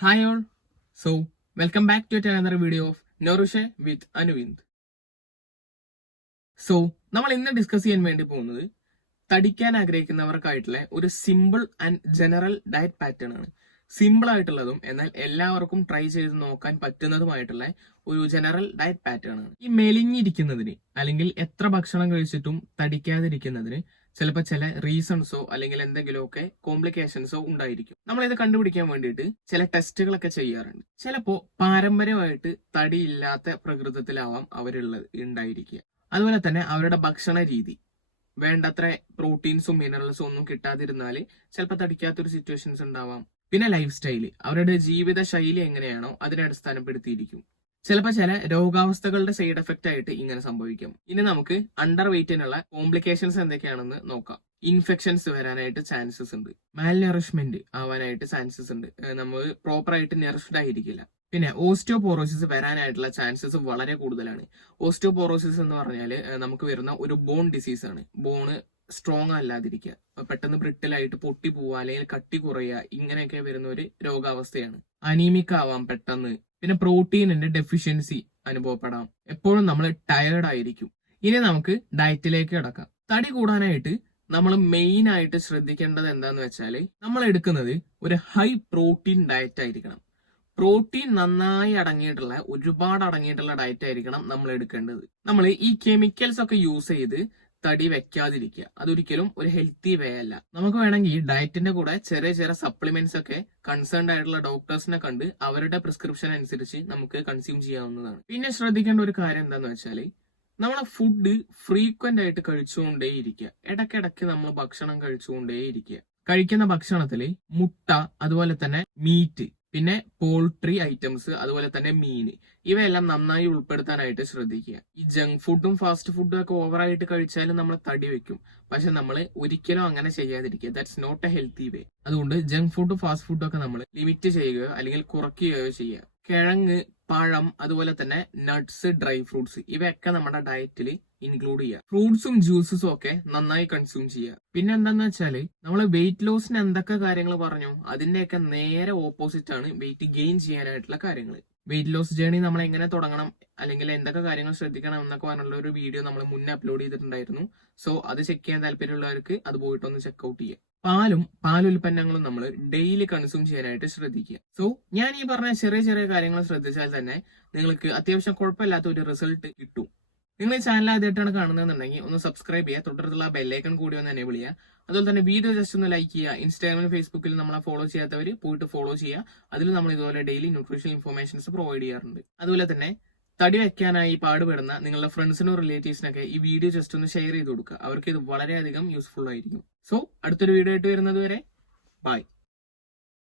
Hi all so welcome back to another video of നോറുഷെ with Anuvind so നമ്മൾ ഇന്ന് discuss ചെയ്യാൻ വേണ്ടി പോകുന്നത് തടിക്കാൻ ആഗ്രഹിക്കുന്നവർക്കായിട്ടുള്ള ഒരു simple and general diet pattern ആണ്. സിമ്പിൾ ആയിട്ടുള്ളതും എന്നാൽ എല്ലാവർക്കും ട്രൈ ചെയ്ത് നോക്കാൻ പറ്റുന്നതുമായിട്ടുള്ള ഒരു ജനറൽ ഡയറ്റ് പാറ്റേൺ ആണ്. ഈ മെലിഞ്ഞിരിക്കുന്നതിന് അല്ലെങ്കിൽ എത്ര ഭക്ഷണം കഴിച്ചിട്ടും തടിക്കാതിരിക്കുന്നതിന് ചിലപ്പോൾ ചില റീസൺസോ അല്ലെങ്കിൽ എന്തെങ്കിലുമൊക്കെ കോംപ്ലിക്കേഷൻസോ ഉണ്ടായിരിക്കും. നമ്മൾ ഇത് കണ്ടുപിടിക്കാൻ വേണ്ടിയിട്ട് ചില ടെസ്റ്റുകളൊക്കെ ചെയ്യാറുണ്ട്. ചിലപ്പോൾ പാരമ്പര്യമായിട്ട് തടിയില്ലാത്ത പ്രകൃതത്തിലാവാം അവരുള്ളത് ഉണ്ടായിരിക്കുക. അതുപോലെ തന്നെ അവരുടെ ഭക്ഷണ രീതി. വേണ്ടത്ര പ്രോട്ടീൻസും മിനറൽസും ഒന്നും കിട്ടാതിരുന്നാൽ ചിലപ്പോൾ തടിക്കാത്തൊരു സിറ്റുവേഷൻസ് ഉണ്ടാവാം. പിന്നെ ലൈഫ് സ്റ്റൈൽ അവരുടെ ജീവിത ശൈലി എങ്ങനെയാണോ അതിനെ അടിസ്ഥാനപ്പെടുത്തിയിരിക്കും. ചിലപ്പോൾ ചില രോഗാവസ്ഥകളുടെ സൈഡ് എഫക്റ്റ് ആയിട്ട് ഇങ്ങനെ സംഭവിക്കും. ഇനി നമുക്ക് അണ്ടർ വെയിറ്റിനുള്ള കോംപ്ലിക്കേഷൻസ് എന്തൊക്കെയാണെന്ന് നോക്കാം. ഇൻഫെക്ഷൻസ് വരാനായിട്ട് ചാൻസസ് ഉണ്ട്. മാൽ നറിഷ്മെന്റ് ആവാനായിട്ട് ചാൻസസ് ഉണ്ട്. നമ്മൾ പ്രോപ്പർ ആയിട്ട് നറിഷ്ഡ് ആയിരിക്കില്ല. പിന്നെ ഓസ്റ്റിയോപോറോസിസ് വരാനായിട്ടുള്ള ചാൻസസ് വളരെ കൂടുതലാണ്. ഓസ്റ്റിയോപോറോസിസ് എന്ന് പറഞ്ഞാൽ നമുക്ക് വരുന്ന ഒരു ബോൺ ഡിസീസ് ആണ്. ബോണ് സ്ട്രോങ് അല്ലാതിരിക്കുക. പെട്ടെന്ന് ബ്രിട്ടിലായിട്ട് പൊട്ടി പോവുക അല്ലെങ്കിൽ കട്ടി കുറയുക ഇങ്ങനെയൊക്കെ വരുന്ന ഒരു രോഗാവസ്ഥയാണ്. അനീമിക് ആവാം പെട്ടെന്ന്. പിന്നെ പ്രോട്ടീനിന്റെ ഡെഫിഷ്യൻസി അനുഭവപ്പെടാം. എപ്പോഴും നമ്മൾ ടയേർഡ് ആയിരിക്കും. ഇനി നമുക്ക് ഡയറ്റിലേക്ക് കിടക്കാം. തടി കൂടാനായിട്ട് നമ്മൾ മെയിൻ ആയിട്ട് ശ്രദ്ധിക്കേണ്ടത് എന്താന്ന് വെച്ചാൽ നമ്മൾ എടുക്കുന്നത് ഒരു ഹൈ പ്രോട്ടീൻ ഡയറ്റ് ആയിരിക്കണം. പ്രോട്ടീൻ നന്നായി അടങ്ങിയിട്ടുള്ള ഒരുപാട് അടങ്ങിയിട്ടുള്ള ഡയറ്റ് ആയിരിക്കണം നമ്മൾ എടുക്കേണ്ടത്. നമ്മൾ ഈ കെമിക്കൽസ് ഒക്കെ യൂസ് ചെയ്ത് തടി വെക്കാതിരിക്കുക. അതൊരിക്കലും ഒരു ഹെൽത്തി വേ അല്ല. നമുക്ക് വേണമെങ്കിൽ ഡയറ്റിന്റെ കൂടെ ചെറിയ ചെറിയ സപ്ലിമെന്റ്സ് ഒക്കെ കൺസേൺഡ് ആയിട്ടുള്ള ഡോക്ടേഴ്സിനെ കണ്ട് അവരുടെ പ്രിസ്ക്രിപ്ഷൻ അനുസരിച്ച് നമുക്ക് കൺസ്യൂം ചെയ്യാവുന്നതാണ്. പിന്നെ ശ്രദ്ധിക്കേണ്ട ഒരു കാര്യം എന്താന്ന് വെച്ചാൽ നമ്മളെ ഫുഡ് ഫ്രീക്വന്റ് ആയിട്ട് കഴിച്ചുകൊണ്ടേ ഇരിക്കുക ഇടയ്ക്കിടയ്ക്ക് നമ്മൾ ഭക്ഷണം കഴിച്ചുകൊണ്ടേ ഇരിക്കുക കഴിക്കുന്ന ഭക്ഷണത്തിൽ മുട്ട അതുപോലെ തന്നെ മീറ്റ് പിന്നെ പോൾട്രി ഐറ്റംസ് അതുപോലെ തന്നെ മീൻ. ഇവയെല്ലാം നന്നായി ഉൾപ്പെടുത്താനായിട്ട് ശ്രദ്ധിക്കുക. ഈ ജങ്ക് ഫുഡും ഫാസ്റ്റ് ഫുഡും ഒക്കെ ഓവറായിട്ട് കഴിച്ചാലും നമ്മൾ തടി വെക്കും. പക്ഷെ നമ്മൾ ഒരിക്കലും അങ്ങനെ ചെയ്യാതിരിക്കുക. That's not a healthy way അതുകൊണ്ട് ജങ്ക് ഫുഡും ഫാസ്റ്റ് ഫുഡും ഒക്കെ നമ്മൾ ലിമിറ്റ് ചെയ്യുകയോ അല്ലെങ്കിൽ കുറയ്ക്കുകയോ ചെയ്യുക. കിഴങ്ങ് പഴം അതുപോലെ തന്നെ നട്ട്സ് ഡ്രൈ ഫ്രൂട്ട്സ് ഇവയൊക്കെ നമ്മുടെ ഡയറ്റിൽ ഇൻക്ലൂഡ് ചെയ്യുക ഫ്രൂട്ട്സും ജ്യൂസസും ഒക്കെ നന്നായി കൺസ്യൂം ചെയ്യുക പിന്നെ എന്താന്ന് വെച്ചാൽ നമ്മൾ വെയിറ്റ് ലോസിന് എന്തൊക്കെ കാര്യങ്ങൾ പറഞ്ഞു? അതിന്റെയൊക്കെ നേരെ ഓപ്പോസിറ്റ് ആണ് വെയിറ്റ് ഗെയിൻ ചെയ്യാനായിട്ടുള്ള കാര്യങ്ങൾ വെയിറ്റ് ലോസ് ജേണി നമ്മൾ എങ്ങനെ തുടങ്ങണം? അല്ലെങ്കിൽ എന്തൊക്കെ കാര്യങ്ങൾ ശ്രദ്ധിക്കണം എന്നൊക്കെ പറഞ്ഞുള്ള ഒരു വീഡിയോ നമ്മൾ മുന്നേ അപ്ലോഡ് ചെയ്തിട്ടുണ്ടായിരുന്നു. സോ അത് ചെക്ക് ചെയ്യാൻ താല്പര്യമുള്ളവർക്ക് അത് പോയിട്ടൊന്ന് ചെക്ക് ഔട്ട് ചെയ്യുക പാലും പാലുൽപ്പന്നങ്ങളും നമ്മൾ ഡെയിലി കൺസ്യൂം ചെയ്യാനായിട്ട് ശ്രദ്ധിക്കുക. സോ ഞാൻ ഈ പറഞ്ഞ ചെറിയ ചെറിയ കാര്യങ്ങൾ ശ്രദ്ധിച്ചാൽ തന്നെ നിങ്ങൾക്ക് അത്യാവശ്യം കുഴപ്പമില്ലാത്ത ഒരു റിസൾട്ട് കിട്ടും. നിങ്ങൾ ഈ ചാനൽ ആദ്യമായിട്ടാണ് കാണുന്നതെന്നുണ്ടെങ്കിൽ ഒന്ന് സബ്സ്ക്രൈബ് ചെയ്യുക തൊട്ടടുത്തുള്ള ബെല്ലൈക്കൺ കൂടി ഒന്ന് എനേബിൾ ചെയ്യുക. അതുപോലെ തന്നെ വീഡിയോ ജസ്റ്റ് ഒന്ന് ലൈക്ക് ചെയ്യുക. ഇൻസ്റ്റാഗ്രാമിൽ ഫേസ്ബുക്കിൽ നമ്മളെ ഫോളോ ചെയ്യാത്തവർ പോയിട്ട് ഫോളോ ചെയ്യുക. അതിൽ നമ്മൾ ഇതുപോലെ ഡെയിലി ന്യൂട്രീഷൻ ഇൻഫർമേഷൻസ് പ്രൊവൈഡ് ചെയ്യാറുണ്ട്. അതുപോലെ തന്നെ തടി വെക്കാനായി പാടുപെടുന്ന നിങ്ങളുടെ ഫ്രണ്ട്സിനും റിലേറ്റീവ്സിനൊക്കെ ഈ വീഡിയോ ജസ്റ്റ് ഒന്ന് ഷെയർ ചെയ്ത് കൊടുക്കുക. അവർക്ക് ഇത് വളരെയധികം യൂസ്ഫുൾ ആയിരിക്കും. സോ അടുത്തൊരു വീഡിയോ ആയിട്ട് വരുന്നത് വരെ ബൈ